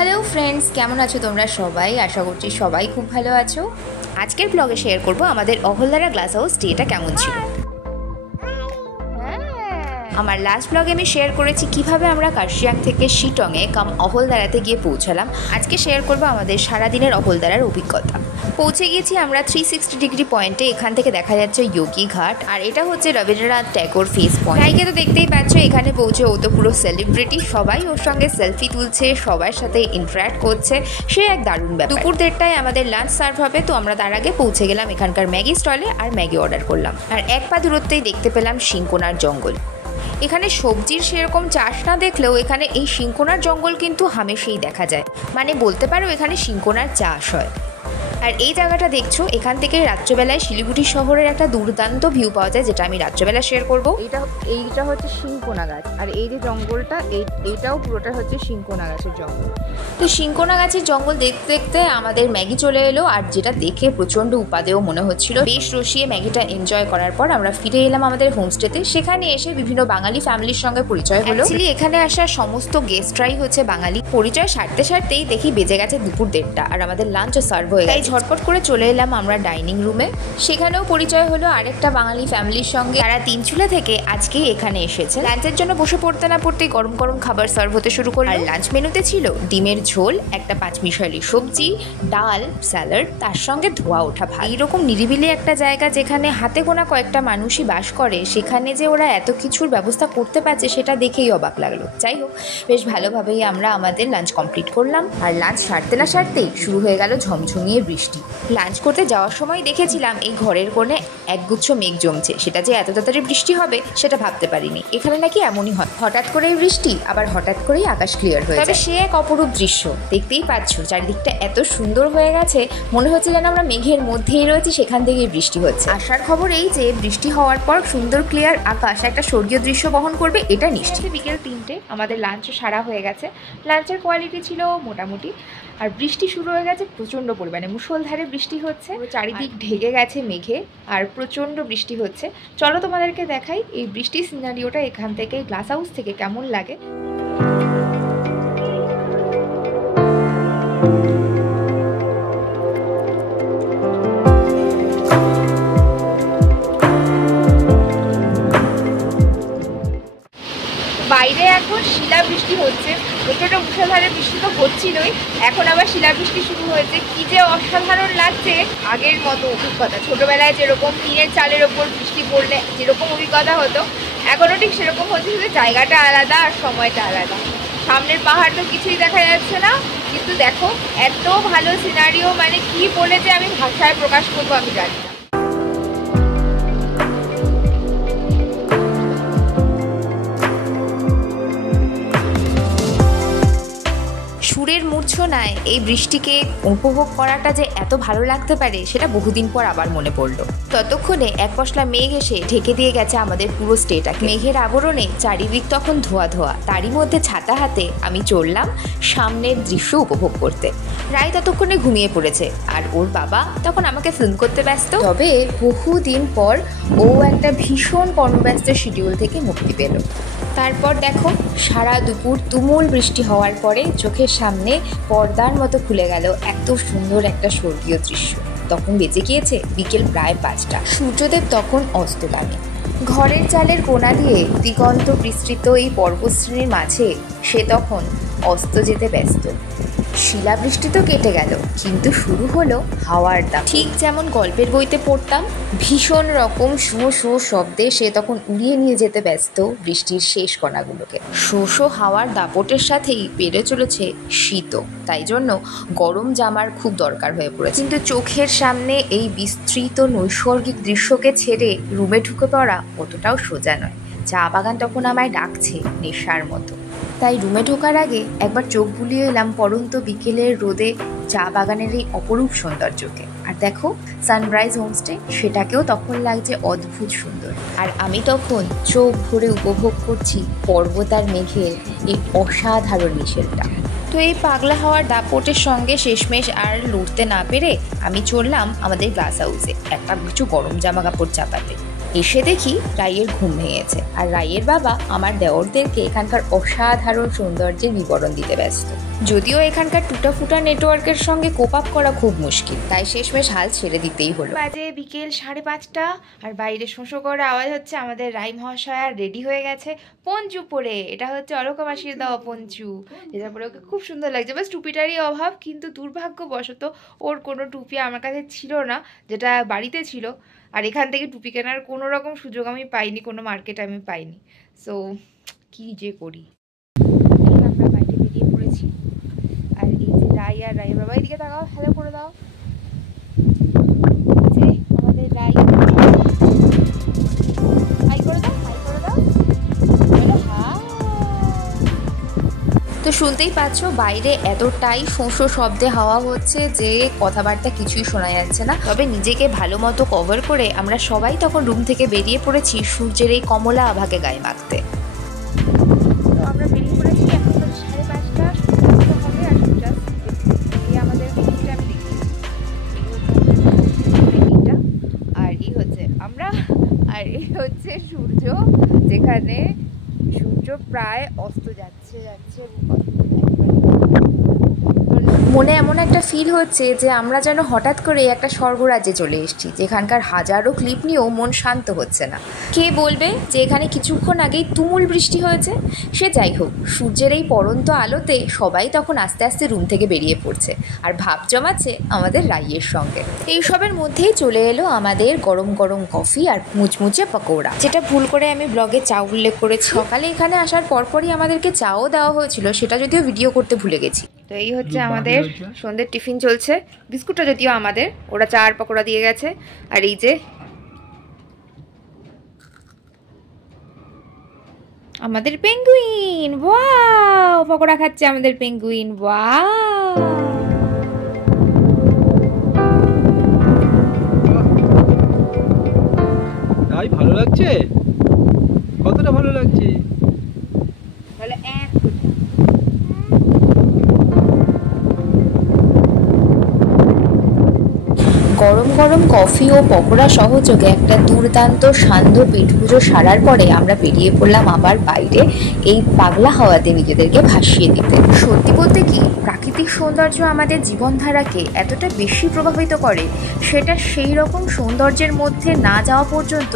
Hello friends, কেমন আছো তোমরা সবাই? আশা করছি সবাই খুব ভালো আছো। আজকের ব্লগে শেয়ার করব আমাদের অহলদারা গ্লাস হাউস স্টেটা কেমন ছিল। আমার লাস্ট ব্লগে আমি শেয়ার করেছি কিভাবে আমরা কার্শিয়াং থেকে শিটংয়ে অহলদারাতে গিয়ে পৌঁছালাম। আজকে শেয়ার করব আমাদের সারাদিনের অহলদারার অভিজ্ঞতা। পৌঁছে গিয়েছি আমরা 360 ডিগ্রি পয়েন্টে। এখান থেকে দেখা যাচ্ছে যোগী ঘাট, আর এটা হচ্ছে রবীন্দ্রনাথ ট্যাগোর ফেস পয়েন্ট। রাইকে তো দেখতেই পাচ্ছ, এখানে পৌঁছে ও তো পুরো সেলিব্রিটি, সবাই ওর সঙ্গে সেলফি তুলছে, সবার সাথে ইন্টারাক্ট করছে, সে এক দারুণ ব্যাপার। দুপুর 1:30টায় আমাদের লাঞ্চ সার্ভ হবে, তো আমরা তার আগে পৌঁছে গেলাম এখানকার ম্যাগি স্টলে আর ম্যাগি অর্ডার করলাম। আর এক পা দূরত্বেই দেখতে পেলাম সিংকোনার জঙ্গল। এখানে সবজির সেরকম চাষ না দেখলেও এখানে এই সিংকোনার জঙ্গল কিন্তু হামেশাই দেখা যায়, মানে বলতে পারো এখানে সিংকোনার চাষ হয়। আর এই জায়গাটা দেখছো, এখান থেকে রাত্রেবেলায় শিলিগুড়ি শহরের একটা দুর্দান্ত ভিউ পাওয়া যায়, যেটা আমি রাত্রেবেলা শেয়ার করবো। এইটা হচ্ছে সিংকোনা গাছ, আর এই যে জঙ্গলটা এইটাও পুরোটা হচ্ছে সিংকোনা গাছের জঙ্গল। তো সিংকোনা গাছের জঙ্গল দেখতে দেখতে আমাদের ম্যাগি চলে এলো, আর যেটা দেখে প্রচণ্ড উপাদেয় মনে হচ্ছিল। বেশ রসিয়ে ম্যাগিটা এনজয় করার পর আমরা ফিরে এলাম আমাদের হোমস্টেতে। সেখানে এসে বিভিন্ন বাঙালি ফ্যামিলির সঙ্গে পরিচয় হলো। অ্যাকচুয়ালি এখানে আসা সমস্ত গেস্টরাই হচ্ছে বাঙালি। পরিচয় সারতেই দেখি বেজে গেছে দুপুর 1:30, আর আমাদের লাঞ্চও সার্ভ হয়ে গেছে। ঝটপট করে চলে এলাম আমরা ডাইনিং রুমে। সেখানেও পরিচয় হলো আরেকটা বাঙালি ফ্যামিলির সঙ্গে, তারা তিনচুলে থেকে আজকেই এখানে এসেছে। লাঞ্চের জন্য বসে পড়তে না পড়তেই গরম গরম খাবার সার্ভ হতে শুরু করলো। আর লাঞ্চ মেনুতে ছিল ডিমের ঝোল, একটা 5 মিশালি সবজি, ডাল, স্যালাড, তার সঙ্গে ধোয়া ওঠা ভাত। এইরকম নিরিবিলি একটা জায়গা যেখানে হাতে গোনা কয়েকটা মানুষই বাস করে, সেখানে যে ওরা এত কিছুর ব্যবস্থা করতে পারছে সেটা দেখেই অবাক লাগলো। যাই হোক, বেশ ভালোভাবেই আমরা আমাদের লাঞ্চ কমপ্লিট করলাম। আর লাঞ্চ সারতে না সারতেই শুরু হয়ে গেল ঝমঝমিয়ে বৃষ্টি। লাঞ্চ করতে যাওয়ার সময় দেখেছিলাম এই ঘরের কোণে একগুচ্ছ মেঘ জমছে। সেটা যে এত তাড়াতাড়ি বৃষ্টি হবে সেটা ভাবতে পারিনি। এখানে নাকি এমনই হয়, হঠাৎ করেই বৃষ্টি, আবার হঠাৎ করেই আকাশ ক্লিয়ার হয়ে যায়। সে এক অপরূপ দৃশ্য। দেখতেই পাচ্ছ চারিদিকটা এত সুন্দর হয়ে গেছে, মনে হচ্ছে যেন আমরা মেঘের মধ্যেই রয়েছি, সেখান থেকেই বৃষ্টি হচ্ছে। আসার খবর এই যে বৃষ্টি হওয়ার পর সুন্দর ক্লিয়ার আকাশ একটা স্বর্গীয় দৃশ্য বহন করবে, এটা নিশ্চিত। বিকেল 3টে আমাদের লাঞ্চও সারা হয়ে গেছে। লাঞ্চের কোয়ালিটি ছিল মোটামুটি, আর বৃষ্টি শুরু হয়ে গেছে প্রচণ্ড পরিমাণে। মুষলধারে বৃষ্টি হচ্ছে, চারিদিক ঢেকে গেছে মেঘে, আর প্রচণ্ড বৃষ্টি হচ্ছে। চলো তোমাদেরকে দেখাই এই বৃষ্টির সিনারিওটা এখান থেকে গ্লাস হাউস থেকে কেমন লাগে। বাইরে এখন শিলাবৃষ্টি হচ্ছে, প্রচণ্ড মুষলধারে বৃষ্টি তো হচ্ছিলই, এখন আবার শিলাবৃষ্টি শুরু হয়েছে। কি যে অসাধারণ লাগছে! আগের মতো অভিজ্ঞতা, ছোটবেলায় যেরকম টিনের চালের ওপর বৃষ্টি পড়লে যেরকম অভিজ্ঞতা হতো, এখনও ঠিক সেরকম হচ্ছে, শুধু জায়গাটা আলাদা আর সময়টা আলাদা। সামনের পাহাড় তো কিছুই দেখা যাচ্ছে না, কিন্তু দেখো এত ভালো সিনারিও, মানে কি বলে যে আমি ভাষায় প্রকাশ করবো আমি জানি না। সুরের মূর্ছনায় এই বৃষ্টিকে উপভোগ করাটা যে এত ভালো লাগতে পারে সেটা বহুদিন পর আবার মনে পড়লো। ততক্ষণে এক পশলা মেঘ এসে ঢেকে দিয়ে গেছে আমাদের পুরো স্টেটাকে। মেঘের আবরণে চারিদিক তখন ধোয়া ধোয়া, তারই মধ্যে ছাতা হাতে আমি চললাম সামনের দৃশ্য উপভোগ করতে। রায় ততক্ষণে ঘুমিয়ে পড়েছে, আর ওর বাবা তখন আমাকে ফোন করতে ব্যস্ত। তবে বহুদিন পর ও একটা ভীষণ কর্মব্যস্ত শিডিউল থেকে মুক্তি পেল। তারপর দেখো, সারা দুপুর তুমুল বৃষ্টি হওয়ার পরে চোখের সামনে পর্দার মতো খুলে গেল এত সুন্দর একটা স্বর্গীয় দৃশ্য। তখন বেজে গিয়েছে বিকেল প্রায় 5টা। সূর্যদেব তখন অস্তগামী। ঘরের চালের কোণা দিয়ে দিগন্ত বিস্তৃত এই পর্বতশ্রেণীর মাঝে সে তখন অস্ত যেতে ব্যস্ত। শিলাবৃষ্টি তো কেটে গেল, কিন্তু শুরু হলো হাওয়ার দাপ। ঠিক যেমন গল্পের বইতে পড়তাম, ভীষণ রকম শো শো শব্দে সে তখন উড়িয়ে নিয়ে যেতে ব্যস্ত বৃষ্টির শেষ কণাগুলোকে। শো শো হাওয়ার দাপটের সাথেই বেড়ে চলেছে শীতও, তাই জন্য গরম জামার খুব দরকার হয়ে পড়েছে। কিন্তু চোখের সামনে এই বিস্তৃত নৈসর্গিক দৃশ্যকে ছেড়ে রুমে ঢুকে পড়া অতটাও সোজা নয়। চা বাগান তখন আমায় ডাকছে নেশার মতো। তাই রুমে ঢোকার আগে একবার চোখ বুলিয়ে এলাম পরন্ত বিকেলের রোদে চা বাগানের এই অপরূপ সৌন্দর্যকে। আর দেখো সানরাইজ হোমস্টে, সেটাকেও তখন লাগছে অদ্ভুত সুন্দর। আর আমি তখন চোখ ভরে উপভোগ করছি পর্বত আর মেঘের এই অসাধারণ মিশেলটা। তো এই পাগলা হওয়ার দাপটের সঙ্গে শেষমেশ আর লড়তে না পেরে আমি চললাম আমাদের গ্লাস হাউসে একটা কিছু গরম জামা কাপড় চাপাতে। এসে দেখি রাইয়ের ঘুম ভেঙেছে, আর রাইয়ের বাবা আমার দেওরদেরকে এখানকার অসাধারণ সৌন্দর্যের বিবরণ দিতে ব্যস্ত। যদিও এখানকার টুটা ফুটা নেটওয়ার্কের সঙ্গে কোপ আপ করা খুব মুশকিল, তাই শেষমেশ হাল ছেড়ে দিতেই হলো। বাজে বিকেল 5:30 আর বাইরে শোঁশো করে আওয়াজ হচ্ছে। আমাদের রাই মহাশয় আর রেডি হয়ে গেছে পঞ্চু পরে। এটা হচ্ছে অলকা মাসির দেওয়া পঞ্চু, যেটা পরে ওকে খুব সুন্দর লাগছে। বাস টুপিটারই অভাব, কিন্তু দুর্ভাগ্যবশত ওর কোনো টুপি আমার কাছে ছিল না, যেটা বাড়িতে ছিল। আর এখান থেকে টুপি কেনার কোনো রকম সুযোগ আমি পাইনি, কোনো মার্কেটে আমি পাইনি। সো কি যে করি, আমরা বাইরে বেরিয়ে পড়েছি। আর এই যে রাই আর রাই বাবা, এদিকে তাকাও, হ্যালো করে দাও। যে আমাদের রাই, হাই করে দাও, হাই করে দাও। তো শুনতেই পাচ্ছ বাইরে এতটাই শোঁশো শব্দে হাওয়া হচ্ছে যে কথাবার্তা কিছুই শোনা যাচ্ছে না। তবে নিজেকে ভালো মতো কভার করে আমরা সবাই তখন রুম থেকে বেরিয়ে পড়েছি সূর্যের এই কমলা আভাকে গায়ে মাখতে। তো আমরা বেরিয়ে পড়েছি, এখন তো 5:30 হবে। আর এই আমাদের বিল্ডিংটা আমি দেখিয়েছি, আর এই হচ্ছে আমরা, আর এই হচ্ছে সূর্য, যেখানে সূর্য প্রায় অস্ত যাচ্ছে। মনে এমন একটা ফিল হচ্ছে যে আমরা যেন হঠাৎ করে একটা স্বর্গরাজ্যে চলে এসেছি, যেখানকার হাজারো ক্লিপ নিয়েও মন শান্ত হচ্ছে না। কে বলবে যে এখানে কিছুক্ষণ আগেই তুমুল বৃষ্টি হয়েছে? সে যাই হোক, সূর্যের এই পড়ন্ত আলোতে সবাই তখন আস্তে আস্তে রুম থেকে বেরিয়ে পড়ছে আর ভাব জমাচ্ছে আমাদের রাইয়ের সঙ্গে। এইসবের মধ্যেই চলে এলো আমাদের গরম গরম কফি আর মুচমুচে পকোড়া, যেটা ভুল করে আমি ব্লগে চা উল্লেখ করেছি। সকালে এখানে আসার পরপরই আমাদেরকে চাও দেওয়া হয়েছিল, সেটা যদিও ভিডিও করতে ভুলে গেছি। তো এই হচ্ছে আমাদের সন্ধ্যের টিফিন চলছে। বিস্কুটটা যদিও আমাদের, ওরা চা আর পকোড়া দিয়ে গেছে। আর এই যে আমাদের পেঙ্গুইন, ওয়াও, পকোড়া খাচ্ছে আমাদের পেঙ্গুইন, ওয়াও। তাই ভালো লাগছে? কতটা ভালো লাগছে? তাহলে গরম গরম কফি ও পকোড়া সহযোগে একটা দুর্দান্ত সান্ধ্য পেট পুজো সারার পরে আমরা বেরিয়ে পড়লাম আবার বাইরে এই পাগলা হাওয়াতে নিজেদেরকে ভাসিয়ে দিতে। সত্যি বলতে কি, প্রাকৃতিক সৌন্দর্য আমাদের জীবনধারাকে এতটা বেশি প্রভাবিত করে, সেটা সেই রকম সৌন্দর্যের মধ্যে না যাওয়া পর্যন্ত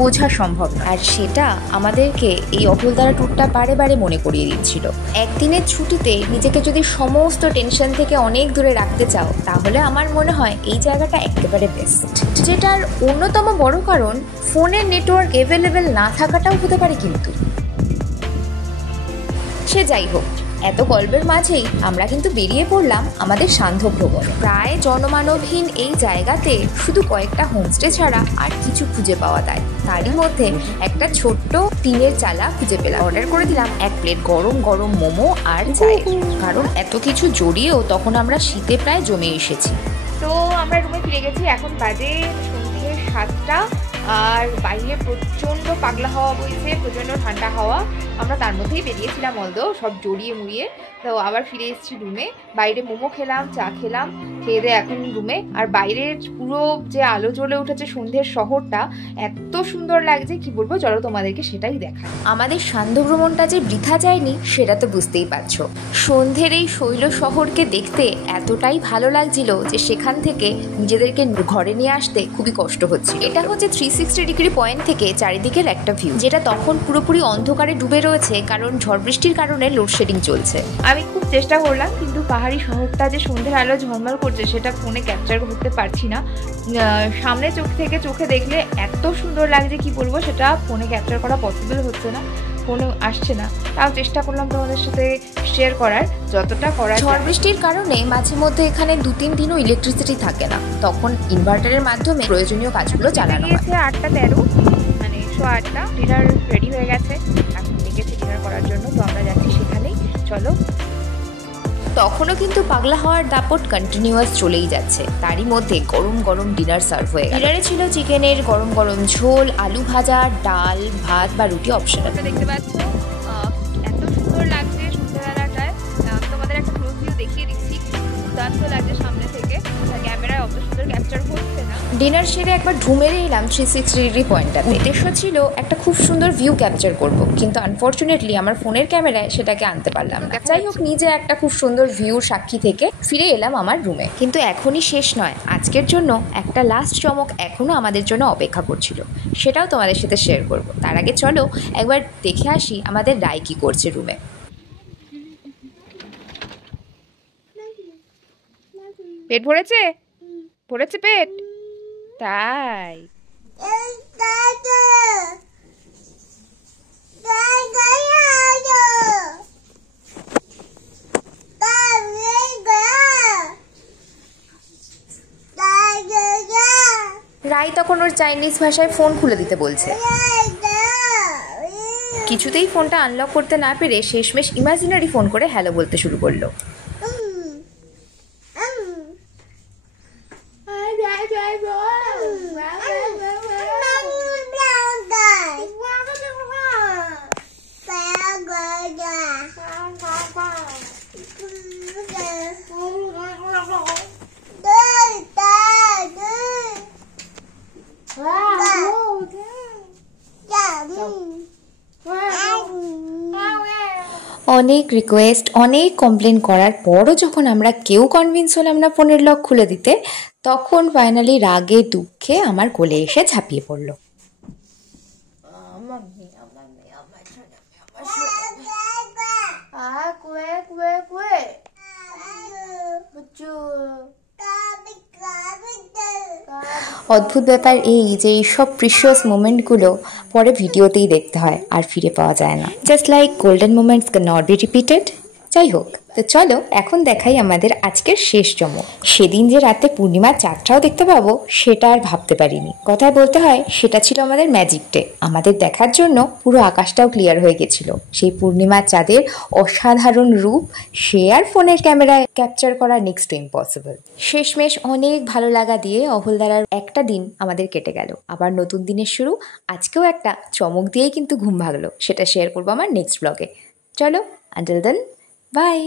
বোঝা সম্ভব না। আর সেটা আমাদেরকে এই অহলদারা ট্যুরটা বারে বারে মনে করিয়ে দিচ্ছিল। একদিনের ছুটিতে নিজেকে যদি সমস্ত টেনশন থেকে অনেক দূরে রাখতে চাও, তাহলে আমার মনে হয় এই জায়গাটা একেবারে বেস্ট। যেটার অন্যতম বড় কারণ ফোনের নেটওয়ার্ক অ্যাভেলেবেল না থাকাটাও হতে পারে। কিন্তু সে যাই হোক, এত গল্পের মাঝেই আমরা কিন্তু বেরিয়ে পড়লাম আমাদের সান্ধ্য ভ্রমণ। প্রায় জনমানবহীন এই জায়গাতে শুধু কয়েকটা হোমস্টে ছাড়া আর কিছু খুঁজে পাওয়া যায়। তারই মধ্যে একটা ছোট্ট টিনের চালা খুঁজে পেলাম। অর্ডার করে দিলাম 1 প্লেট গরম গরম মোমো আর চাই, কারণ এত কিছু জড়িয়েও তখন আমরা শীতে প্রায় জমে এসেছি। তো আমরা রুমে ফিরে গেছি, এখন বাজে সন্ধ্যে 7টা আর বাইরে প্রচণ্ড পাগলা হাওয়া বইছে, প্রচণ্ড ঠান্ডা হাওয়া। আমরা তার মধ্যেই বেরিয়েছিলাম, অলদো সব জড়িয়ে মুড়িয়ে। তো আবার ফিরে এসেছি রুমে, বাইরে মোমো খেলাম, চা খেলাম, খেয়ে দিয়ে এখন রুমে। আর বাইরের পুরো যে আলো জ্বলে উঠেছে সন্ধ্যের শহরটা এত সুন্দর লাগছে, কি বলবো, চলো তোমাদেরকে সেটাই দেখা। আমাদের সান্ধ্য ভ্রমণটা যে বৃথা যায়নি সেটা তো বুঝতেই পারছো। সন্ধ্যের এই শৈল শহরকে দেখতে এতটাই ভালো লাগছিল যে সেখান থেকে নিজেদেরকে ঘরে নিয়ে আসতে খুবই কষ্ট হচ্ছে। এটা হচ্ছে 360 ডিগ্রি পয়েন্ট থেকে চারিদিকের একটা ভিউ, যেটা তখন পুরোপুরি অন্ধকারে ডুবে রয়েছে, কারণ ঝড় বৃষ্টির কারণে লোডশেডিং চলছে। আমি খুব চেষ্টা করলাম, কিন্তু পাহাড়ি শহরটা যে সন্ধ্যের আলো ঝলমল করছে সেটা ফোনে ক্যাপচার করতে পারছি না। সামনে চোখ থেকে চোখে দেখলে এত সুন্দর লাগছে, কি বলবো, সেটা ফোনে ক্যাপচার করা পসিবল হচ্ছে না, ফোনে আসছে না। তাও চেষ্টা করলাম তোমাদের সাথে শেয়ার করার, যতটা করার। ঝড় বৃষ্টির কারণে মাঝে মধ্যে এখানে 2-3 দিনও ইলেকট্রিসিটি থাকে না, তখন ইনভার্টারের মাধ্যমে প্রয়োজনীয় কাজগুলো চালানো হয়। 8:13, মানে 8:08, ডিনার রেডি হয়ে গেছে, এখন ডেকেছে ডিনার করার জন্য। তো আমরা যাচ্ছি সেখানেই, চলো। তখনও কিন্তু পাগলা হওয়ার দাপট কন্টিনিউয়াস চলেই যাচ্ছে। তারই মধ্যে গরম গরম ডিনার সার্ভ হয়ে গেল। ডিনারে ছিল চিকেনের গরম গরম ঝোল, আলু ভাজা, ডাল, ভাত বা রুটি অপশনাল। দেখতে পাচ্ছ এত সুন্দর লাগছে সন্ধ্যাবেলাটায়। তোমাদের একটা ক্লোজ ভিউ দেখিয়ে দিচ্ছি, দুর্দান্ত লাগছে সামনে থেকে, ক্যামেরায় অত সুন্দর ক্যাপচার করছে না। ডিনার সেরে একবার ঢুমেরে এলাম 360 ডিগ্রি পয়েন্টটাতে। উদ্দেশ্য ছিল একটা খুব সুন্দর ভিউ ক্যাপচার করব, কিন্তু আনফর্চুনেটলি আমার ফোনের ক্যামেরায় সেটাকে আনতে পারলাম না। যাই হোক, নিজে একটা খুব সুন্দর ভিউর সাক্ষী থেকে ফিরে এলাম আমার রুমে। কিন্তু এখনই শেষ নয়, আজকের জন্য একটা লাস্ট চমক এখনও আমাদের জন্য অপেক্ষা করছিল, সেটাও তোমাদের সাথে শেয়ার করব। তার আগে চলো একবার দেখে আসি আমাদের রায় কী করছে রুমে। পেট ভরেছে? ভরেছে পেট? তাই রাই তখন ওর চাইনিজ ভাষায় ফোন খুলে দিতে বলছে। কিছুতেই ফোনটা আনলক করতে না পেরে শেষমেশ ইমাজিনারি ফোন করে হ্যালো বলতে শুরু করলো। অনেক রিকোয়েস্ট, অনেক কমপ্লেন করার পরও যখন আমরা কেউ কনভিন্স হলাম না ফোনের লক খুলে দিতে, তখন ফাইনালি রাগে দুঃখে আমার কোলে এসে ঝাঁপিয়ে পড়ল। অদ্ভুত ব্যাপার এই যে এইসব প্রিশিয়াস মোমেন্টগুলো পরে ভিডিওতেই দেখতে হয়, আর ফিরে পাওয়া যায় না। Just like golden moments can not be repeated. যাই হোক, তো চলো এখন দেখাই আমাদের আজকের শেষ চমক। সেদিন যে রাতে পূর্ণিমার চাঁদটাও দেখতে পাবো সেটা আর ভাবতে পারিনি। কথায় বলতে হয় সেটা ছিল আমাদের ম্যাজিক ডে। আমাদের দেখার জন্য পুরো আকাশটাও ক্লিয়ার হয়ে গেছিল। সেই পূর্ণিমার চাঁদের অসাধারণ রূপ সে আর ফোনের ক্যামেরায় ক্যাপচার করা নেক্সট টু ইম্পসিবল। শেষমেশ অনেক ভালো লাগা দিয়ে অহলদারার একটা দিন আমাদের কেটে গেল। আবার নতুন দিনের শুরু। আজকেও একটা চমক দিয়েই কিন্তু ঘুম ভাগলো, সেটা শেয়ার করবো আমার নেক্সট ব্লগে। চলো, আনটিল দেন, বাই।